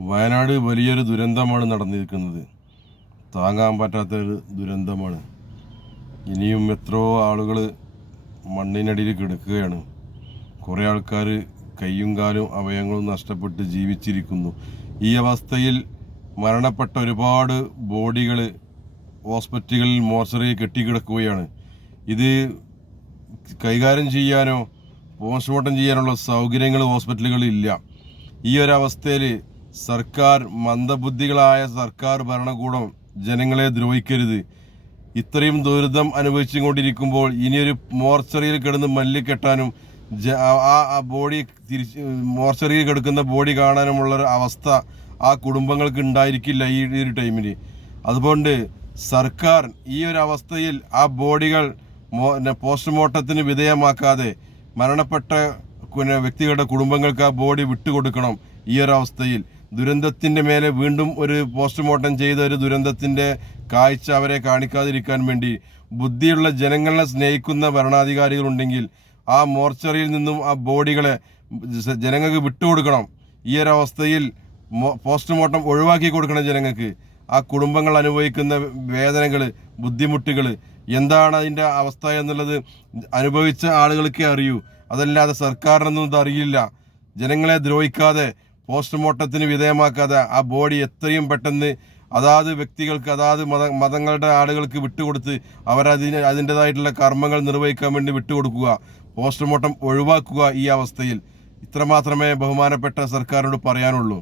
വയനാട് വലിയൊരു ദുരന്തമാണ് നടന്നിരിക്കുന്നത്. താങ്ങാൻ പറ്റാത്തൊരു ദുരന്തമാണ്. ഇനിയും എത്രയോ ആളുകൾ മണ്ണിനടിയിൽ കിടക്കുകയാണ്. കുറേ ആൾക്കാർ കൈയും കാലും അവയവങ്ങളും നഷ്ടപ്പെട്ട് ജീവിച്ചിരിക്കുന്നു. ഈ അവസ്ഥയിൽ മരണപ്പെട്ട ഒരുപാട് ബോഡികൾ ഹോസ്പിറ്റലുകളിൽ മോർച്ചറിയിൽ കെട്ടിക്കിടക്കുകയാണ്. ഇത് കൈകാര്യം ചെയ്യാനോ പോസ്റ്റ്മോർട്ടം ചെയ്യാനുള്ള സൗകര്യങ്ങൾ ഹോസ്പിറ്റലുകളിൽ ഇല്ല. ഈ ഒരവസ്ഥയിൽ സർക്കാർ മന്ദബുദ്ധികളായ സർക്കാർ ഭരണകൂടം ജനങ്ങളെ ദ്രോഹിക്കരുത്. ഇത്രയും ദുരിതം അനുഭവിച്ചുകൊണ്ടിരിക്കുമ്പോൾ ഇനിയൊരു മോർച്ചറിയിൽ കിടന്ന് മല്ലിക്കെട്ടാനും ആ- ബോഡി തിരിച്ച് മോർച്ചറിയിൽ കിടക്കുന്ന ബോഡി കാണാനുമുള്ള അവസ്ഥ ആ കുടുംബങ്ങൾക്ക് ഉണ്ടായിരിക്കില്ല ഈ ഒരു ടൈമിൽ അതുകൊണ്ട് സർക്കാർ ഈ ഒരു അവസ്ഥയിൽ ആ ബോഡികൾ പോസ്റ്റ്മോർട്ടത്തിന് വിധേയമാക്കാതെ മരണപ്പെട്ട വ്യക്തികളുടെ കുടുംബങ്ങൾക്ക് ആ ബോഡി വിട്ടുകൊടുക്കണം. ഈ ഒരു അവസ്ഥയിൽ ദുരന്തത്തിന്റെ മേലെ വീണ്ടും ഒരു പോസ്റ്റ്മോർട്ടം ചെയ്ത ഒരു ദുരന്തത്തിന്റെ കാഴ്ച അവരെ കാണിക്കാതിരിക്കാൻ വേണ്ടി ബുദ്ധിയുള്ള ജനങ്ങളെ സ്നേഹിക്കുന്ന ഭരണാധികാരികളുണ്ടെങ്കിൽ ആ മോർച്ചറിയിൽ നിന്നും ആ ബോഡികളെ ജനങ്ങൾക്ക് വിട്ടുകൊടുക്കണം. ഈ ഒരു അവസ്ഥയിൽ പോസ്റ്റ്മോർട്ടം ഒഴിവാക്കി കൊടുക്കണം ജനങ്ങൾക്ക്. ആ കുടുംബങ്ങൾ അനുഭവിക്കുന്ന വേദനകൾ ബുദ്ധിമുട്ടുകൾ എന്താണ് അതിന്റെ അവസ്ഥ എന്നുള്ളത് അനുഭവിച്ച ആളുകൾക്കേ അറിയൂ. അതല്ലാതെ സർക്കാരിനൊന്നും ഇത് അറിയില്ല. ജനങ്ങളെ ദ്രോഹിക്കാതെ പോസ്റ്റ്മോർട്ടത്തിന് വിധേയമാക്കാതെ ആ ബോഡി എത്രയും പെട്ടെന്ന് അതാത് വ്യക്തികൾക്ക് അതാത് മത മതങ്ങളുടെ ആളുകൾക്ക് വിട്ടുകൊടുത്ത് അവരതിന് അതിന്റെതായിട്ടുള്ള കർമ്മങ്ങൾ നിർവഹിക്കാൻ വേണ്ടി വിട്ടുകൊടുക്കുക പോസ്റ്റ്മോർട്ടം ഒഴിവാക്കുക ഈ അവസ്ഥയിൽ. ഇത്രമാത്രമേ ബഹുമാനപ്പെട്ട സർക്കാരിനോട് പറയാനുള്ളൂ.